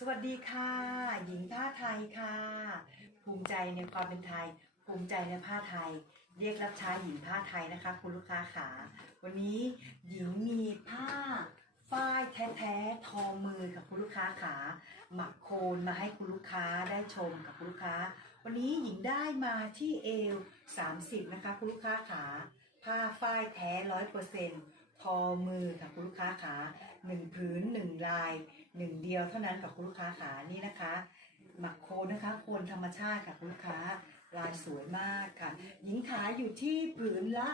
สวัสดีค่ะ หญิงผ้าไทยค่ะ ภูมิใจในความเป็นไทย ภูมิใจในผ้าไทย เรียกรับใช้หญิงผ้าไทยนะคะ คุณลูกค้าขาวันนี้หญิงมีผ้าฝ้ายแท้ๆทอมือกับคุณลูกค้าขาหมักโคนมาให้คุณลูกค้าได้ชมกับคุณลูกค้า วันนี้หญิงได้มาที่เอว30นะคะคุณลูกค้าขาผ้าฝ้ายแท้ร้อยเปอร์เซ็นต์ ทอมือค่ะคุณลูกค้าขาหนึ่งผืนหนึ่งลายหนึ่งเดียวเท่านั้นกับคุณลูกค้าขานี่นะคะ หมักโคนนะคะโคนธรรมชาติค่ะคุณลูกค้าลายสวยมากค่ะ หญิงขายอยู่ที่ผืนละ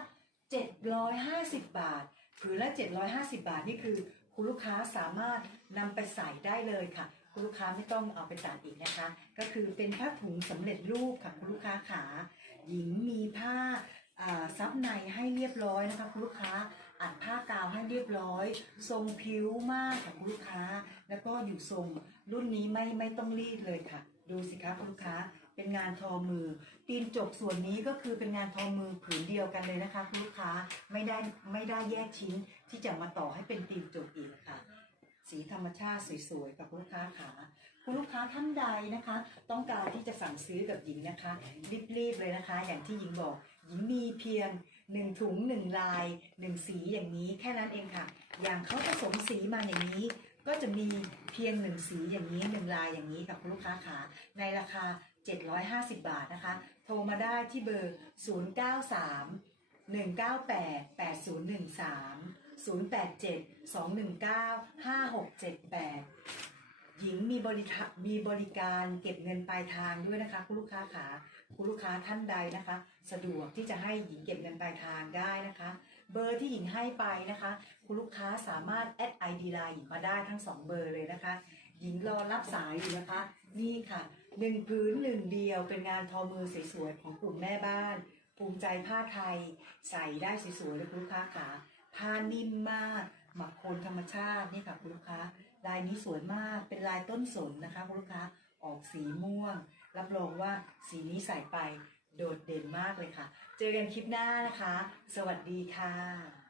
750 บาท ผืนละ 750 บาทนี่คือ คุณลูกค้าสามารถนำไปใส่ได้เลยค่ะ คุณลูกค้าไม่ต้องเอาไปตัดอีกนะคะ ก็คือเป็นผ้าถุงสำเร็จรูปค่ะคุณลูกค้าขา หญิงมีผ้าซับในให้เรียบร้อยนะคะคุณลูกค้า อัดผ้ากาวให้เรียบร้อย ทรงผิวมากค่ะคุณลูกค้า แล้วก็อยู่ทรงรุ่นนี้ไม่ไม่ต้องรีดเลยค่ะ ดูสิคะคุณลูกค้าเป็นงานทอมือ ตีนจบส่วนนี้ก็คือเป็นงานทอมือผืนเดียวกันเลยนะคะคุณลูกค้าไม่ได้ไม่ได้แยกชิ้นที่จะมาต่อให้เป็นตีนจบอีกค่ะ สีธรรมชาติสวยๆกับคุณลูกค้าขาคุณลูกค้าท่านใดนะคะ ต้องการที่จะสั่งซื้อกับหญิงนะคะรีบๆเลยนะคะ อย่างที่หญิงบอกหญิงมีเพียงหนึ่งถุงหนึ่งลายหนึ่งสีอย่างนี้แค่นั้นเองค่ะ อย่างเขาผสมสีมาอย่างนี้ ก็จะมีเพียงหนึ่งสีอย่างนี้หนึ่งลายอย่างนี้กับคุณลูกค้าขาในราคา 750 บาทนะคะ โทรมาได้ที่เบอร์ 093 198 8013 087 219 5678 หญิงมีบริมีบริการเก็บเงินปลายทางด้วยนะคะ คุณลูกค้าขาคุณลูกค้าท่านใดนะคะ สะดวกที่จะให้หญิงเก็บเงินปลายทางได้นะคะ เบอร์ที่หญิงให้ไปนะคะ คุณลูกค้าสามารถแอดไอดีไลน์หญิงมาได้ทั้งสองเบอร์เลยนะคะ หญิงรอรับสายอยู่นะคะ นี่ค่ะหนึ่งพื้นหนึ่งเดียวเป็นงานทอมือสวยๆของกลุ่มแม่บ้าน ภูมิใจผ้าไทย ใส่ได้สวยๆเลยคุณลูกค้าขาผ้านิ่มมากหมักโคนธรรมชาตินี่ค่ะคุณลูกค้า ลายนี้สวยมากเป็นลายต้นสนนะคะคุณลูกค้าออกสีม่วง รับรองว่าสีนี้ใส่ไปโดดเด่นมากเลยค่ะ เจอกันคลิปหน้านะคะ สวัสดีค่ะ